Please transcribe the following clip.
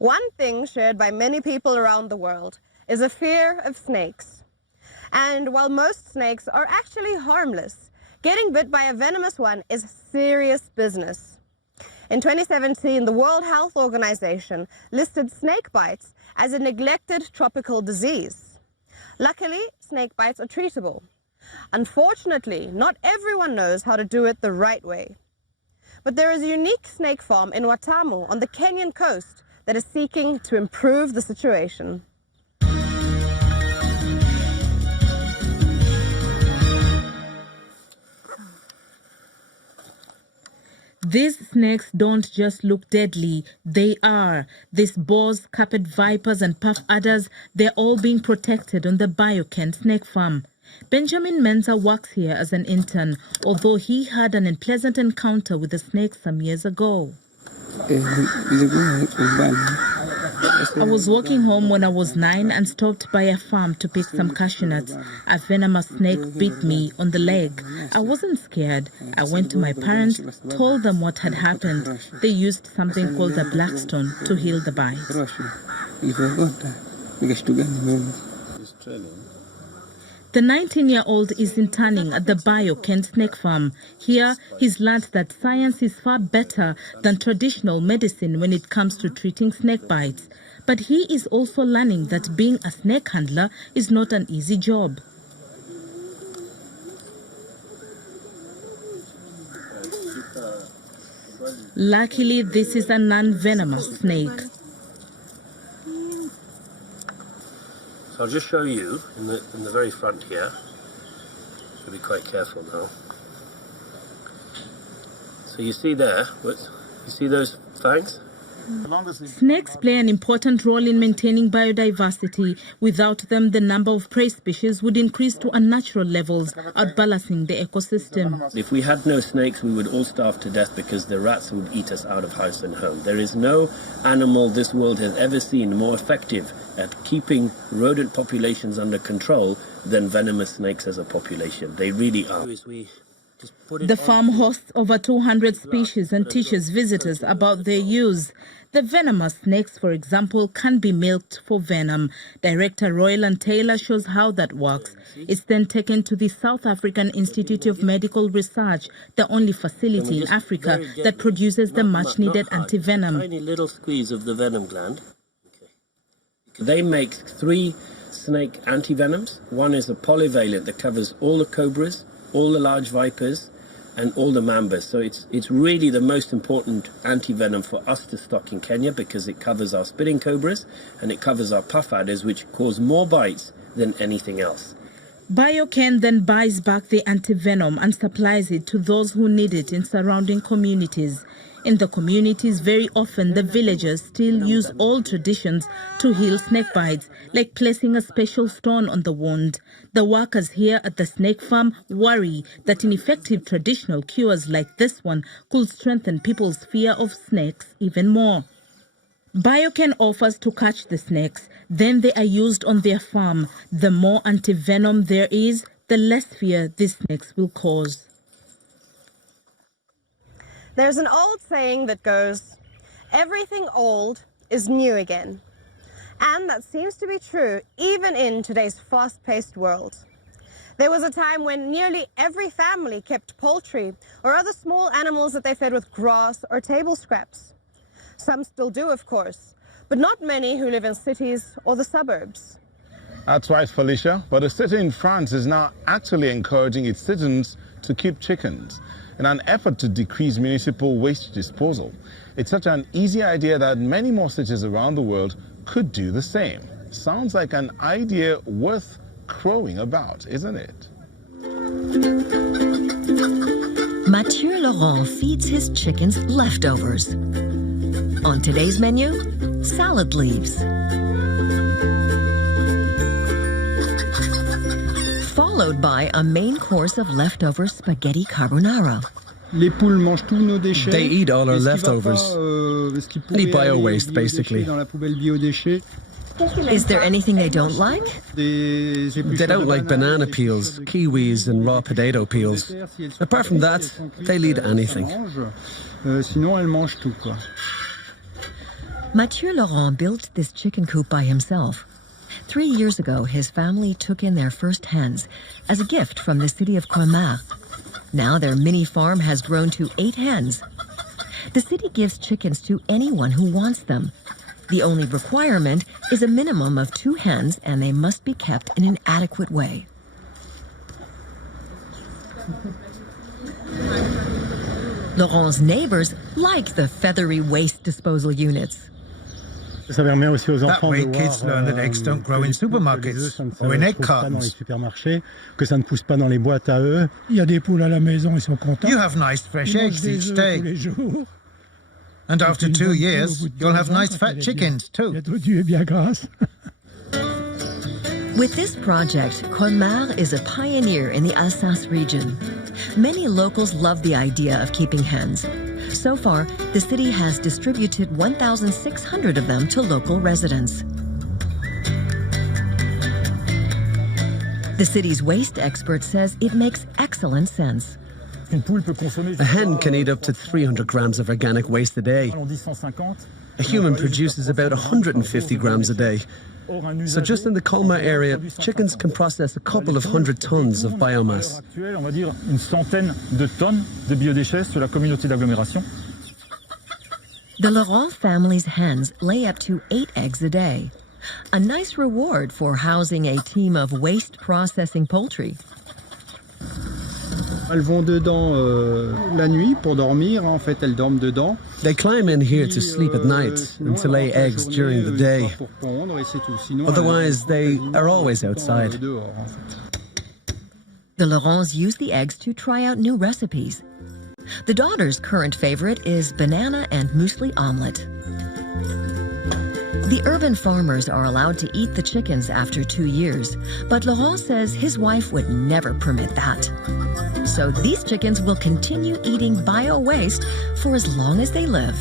One thing shared by many people around the world is a fear of snakes. And while most snakes are actually harmless, getting bit by a venomous one is serious business. In 2017, the World Health Organization listed snake bites as a neglected tropical disease. Luckily, snake bites are treatable. Unfortunately, not everyone knows how to do it the right way. But there is a unique snake farm in Watamu on the Kenyan coast that is seeking to improve the situation. These snakes don't just look deadly, they are. These boars, carpet vipers and puff adders, they're all being protected on the Bioken snake farm. Benjamin Menza works here as an intern, although he had an unpleasant encounter with a snake some years ago. I was walking home when I was 9 and stopped by a farm to pick some cashew nuts. A venomous snake bit me on the leg. I wasn't scared. I went to my parents, told them what had happened. They used something called the blackstone to heal the bite. The 19-year-old is interning at the Bioken snake farm. Here, he's learned that science is far better than traditional medicine when it comes to treating snake bites. But he is also learning that being a snake handler is not an easy job. Luckily, this is a non-venomous snake. I'll just show you in the very front here. Should be quite careful now. So you see there, you see those fangs? Snakes play an important role in maintaining biodiversity. Without them, the number of prey species would increase to unnatural levels, outbalancing the ecosystem. If we had no snakes, we would all starve to death because the rats would eat us out of house and home. There is no animal this world has ever seen more effective at keeping rodent populations under control than venomous snakes as a population. They really are. The farm hosts over 200 species and teaches visitors about their use. The venomous snakes, for example, can be milked for venom. Director Royland Taylor shows how that works. It's then taken to the South African Institute of Medical Research, the only facility in Africa that produces the much-needed antivenom. Tiny little squeeze of the venom gland. They make 3 snake antivenoms. One is a polyvalent that covers all the cobras, all the large vipers, and all the mambas. So it's really the most important antivenom for us to stock in Kenya because it covers our spitting cobras and it covers our puff adders, which cause more bites than anything else. Bioken then buys back the antivenom and supplies it to those who need it in surrounding communities. In the communities, very often the villagers still use old traditions to heal snake bites, like placing a special stone on the wound. The workers here at the snake farm worry that ineffective traditional cures like this one could strengthen people's fear of snakes even more. Bioken offers to catch the snakes, then they are used on their farm. The more antivenom there is, the less fear these snakes will cause. There's an old saying that goes, everything old is new again. And that seems to be true even in today's fast-paced world. There was a time when nearly every family kept poultry or other small animals that they fed with grass or table scraps. Some still do, of course, but not many who live in cities or the suburbs. That's right, Felicia. But a city in France is now actually encouraging its citizens to keep chickens in an effort to decrease municipal waste disposal. It's such an easy idea that many more cities around the world could do the same. Sounds like an idea worth crowing about, isn't it? Mathieu Laurent feeds his chickens leftovers. On today's menu, salad leaves. Followed by a main course of leftover spaghetti carbonara. They eat all our leftovers. Eat bio-waste, basically. Is there anything they don't like? They don't like banana peels, kiwis and raw potato peels. Apart from that, they'll eat anything. Mathieu Laurent built this chicken coop by himself. 3 years ago, his family took in their first hens as a gift from the city of Colmar. Now their mini farm has grown to 8 hens. The city gives chickens to anyone who wants them. The only requirement is a minimum of 2 hens, and they must be kept in an adequate way. Laurent's neighbors like the feathery waste disposal units. That way kids learn that eggs don't grow in supermarkets or in egg cartons. You have nice fresh eggs each day. And after 2 years, you'll have nice fat chickens too. With this project, Colmar is a pioneer in the Alsace region. Many locals love the idea of keeping hens. So far, the city has distributed 1,600 of them to local residents. The city's waste expert says it makes excellent sense. A hen can eat up to 300 grams of organic waste a day. A human produces about 150 grams a day. So just in the Colmar area, chickens can process a couple of 100 tons of biomass. The Laurent family's hens lay up to 8 eggs a day. A nice reward for housing a team of waste processing poultry. Elles vont dedans la nuit pour dormir. En fait, elles dorment dedans. They climb in here to sleep at night and to lay eggs during the day. Otherwise, they are always outside. The Laurents use the eggs to try out new recipes. The daughter's current favorite is banana and muesli omelet. The urban farmers are allowed to eat the chickens after 2 years, but Laurent says his wife would never permit that. So these chickens will continue eating bio-waste for as long as they live.